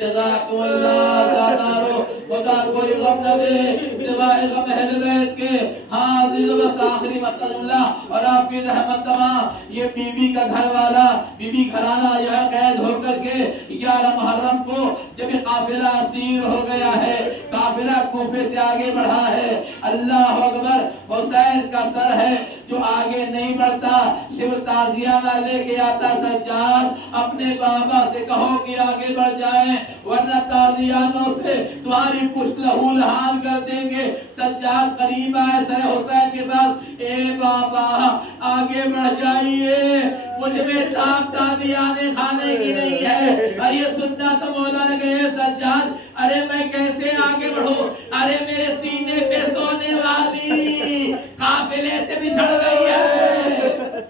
جزاکم اللہ تعالی. خدا کوئی غم نہ دے سوائے غم اہل بیت کے. ہاں عزیز بس آخری مسئلہ جملہ اور آپ کی رحمت تمام. یہ بی بی کا گھر والا، بی بی گھرانہ یہ قید ہو کر کے 11 محرم کو جب یہ قافلہ اسیر ہو گیا ہے، قافلہ کوفے سے آگے بڑھا ہے. اللہ اکبر. حسین کا سر ہے جو آگے نہیں بڑھتا صرف تعزیہ لے کے آتا سجاد اپنے بابا سے کہو کہ آگے بڑھ جائیں ورنہ تعزیانوں سے تمہاری پشت لہو لہان کر دیں گے. سجاد قریب آئے سر حسین کے پاس اے بابا آگے بڑھ جائیے مجھ میں تعزیانے کھانے کی نہیں ہے. اور یہ سننا تو مولا نے کہے سجاد ارے میں کیسے آگے بڑھوں ارے میرے سینے پہ سونے والی قافلے سے بچھڑ گئی ہے.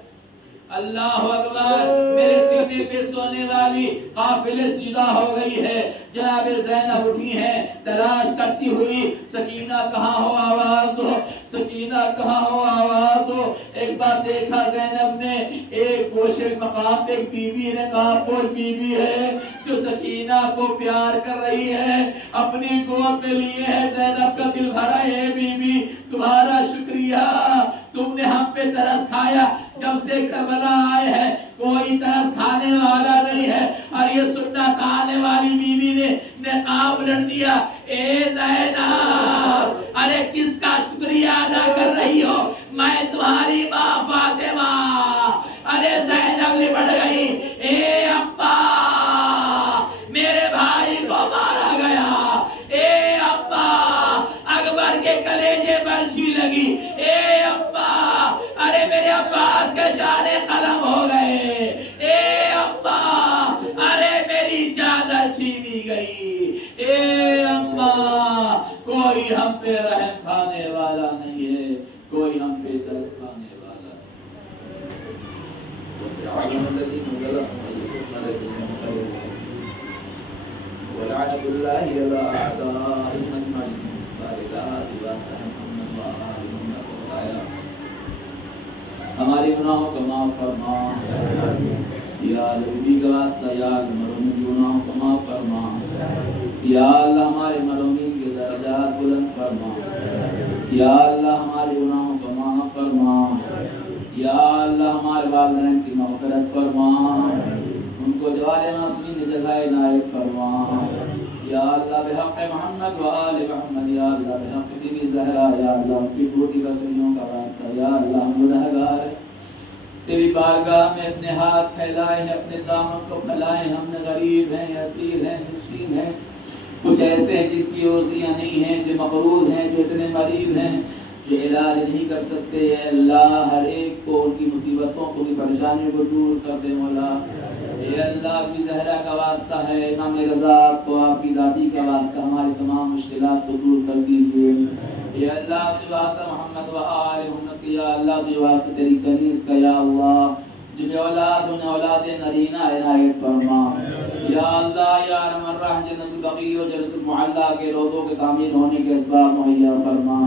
اللہ اکبر میرے سینے پہ سونے والی قافلے سے جدا ہو گئی ہے. جناب زینب اٹھی ہیں تلاش کرتی ہوئی سکینہ کہاں ہو آواز دو سکینہ کہاں ہو آواز دو. ایک بار دیکھا زینب نے ایک گوشے مقام پہ ایک بی بی نے کہا کوئی بی بی ہے جو سکینہ کو پیار کر رہی ہے اپنی گود میں لیے ہے. زینب کا دل بھرا ہے بی بی تمہارا شکریہ تم نے ہم پہ ترس کھایا جب سے کربلا آئے ہیں کوئی ترس کھانے والا نہیں ہے. اور یہ سنت آنے والی بیوی نے نقاب لڑ دیا. اے زینب ارے کس کا شکریہ ادا کر رہی ہو میں تمہاری ماں فاطمہ. ارے زینب لپٹ گئی اے ابا میرے بھائی کو مارا گیا. اے ابا اکبر کے کلیجے پر چھری لگی. اے ابا ارے میرے عباس کے شانے قلم ہو گئے. اے ابا ارے میری چادر چھینی گئی. اے ابا کوئی ہم پہ رحم کھانے والا نہیں ہے کوئی ہم پہ ترس کھانے والا ولعنة الله على أعدائهم أجمعين. ہمارے گناہوں کا معاف فرما یا نبی کا واسطہ یا مرحوم کے گناہوں کا معاف فرما. یا اللہ ہمارے مرحومین کے درجات بلند فرما. یا اللہ ہمارے گناہوں کا معاف فرما. یا اللہ ہمارے والدین کی مغفرت فرما ان کو جوال معصومین جزائے عنایت فرما. یا اللہ بحق محمد و آل محمد. یا اللہ بحق بی بی زہرا. یا اللہ کی بوٹی بسریوں کا واسطہ. یا اللہ ہم گنہگار ہیں تیری بارگاہ میں اپنے ہاتھ پھیلائے ہیں اپنے دامن کو پھیلائے. ہم نے غریب ہیں اسیر ہیں مسکین ہیں کچھ ایسے ہیں جن کی روزیاں نہیں ہیں جو مقروض ہیں جو اتنے مریض ہیں جو علاج نہیں کر سکتے. اے اللہ ہر ایک کو ان کی مصیبتوں کو کی پریشانیوں کو دور کر دے مولا. اے اللہ کی زہرا کا واسطہ ہے امام رضا آپ کو آپ کی دادی کا واسطہ ہماری تمام مشکلات کو دور کر دیجیے. اے اللہ کی واسطہ محمد و آل محمد. یا اللہ کی واسطہ تیری کنیز کا یا اللہ جن اولاد ان اولاد نرینہ عنایت فرما. یا اللہ یا ارحم الراحمین جنت البقیع و جنت المعلی کے روضوں کے تعمیر ہونے کے اسباب مہیا فرما.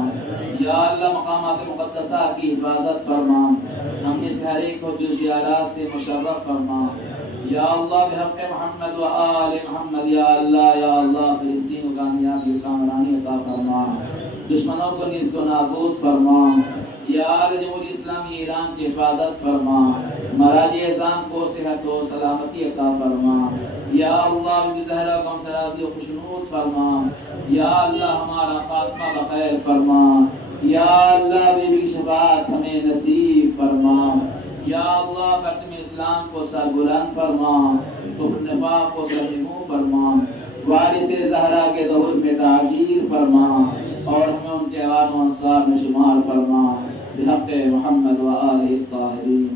یا اللہ مقامات مقدسہ کی حفاظت فرما. ہم نے سے ہر ایک کو زیارات سے مشرف فرما. یا اللہ بحق محمد و آل محمد. یا اللہ فلسطین و کامیابی و کامرانی عطا فرما. دشمنوں کو نیز کو نابود فرما. یا جمہوری اسلامی ایران کی حفاظت فرما. مراجع اعظام کو صحت و سلامتی عطا فرما. یا اللہ بزہرا کم سرازی و خوشنود فرما. یا اللہ ہمارا خاتمہ بخیر فرما. یا اللہ بی بی شفاعت ہمیں نصیب فرما. یا اللہ ختم اسلام کو سربلند فرما. کفر نفاق کو سرنگوں فرما. وارث زہرا کے ظہور میں تعجیل فرما اور ہمیں ان کے آل و انصار میں شمار فرما. بحق محمد و آلہ الطاہرین.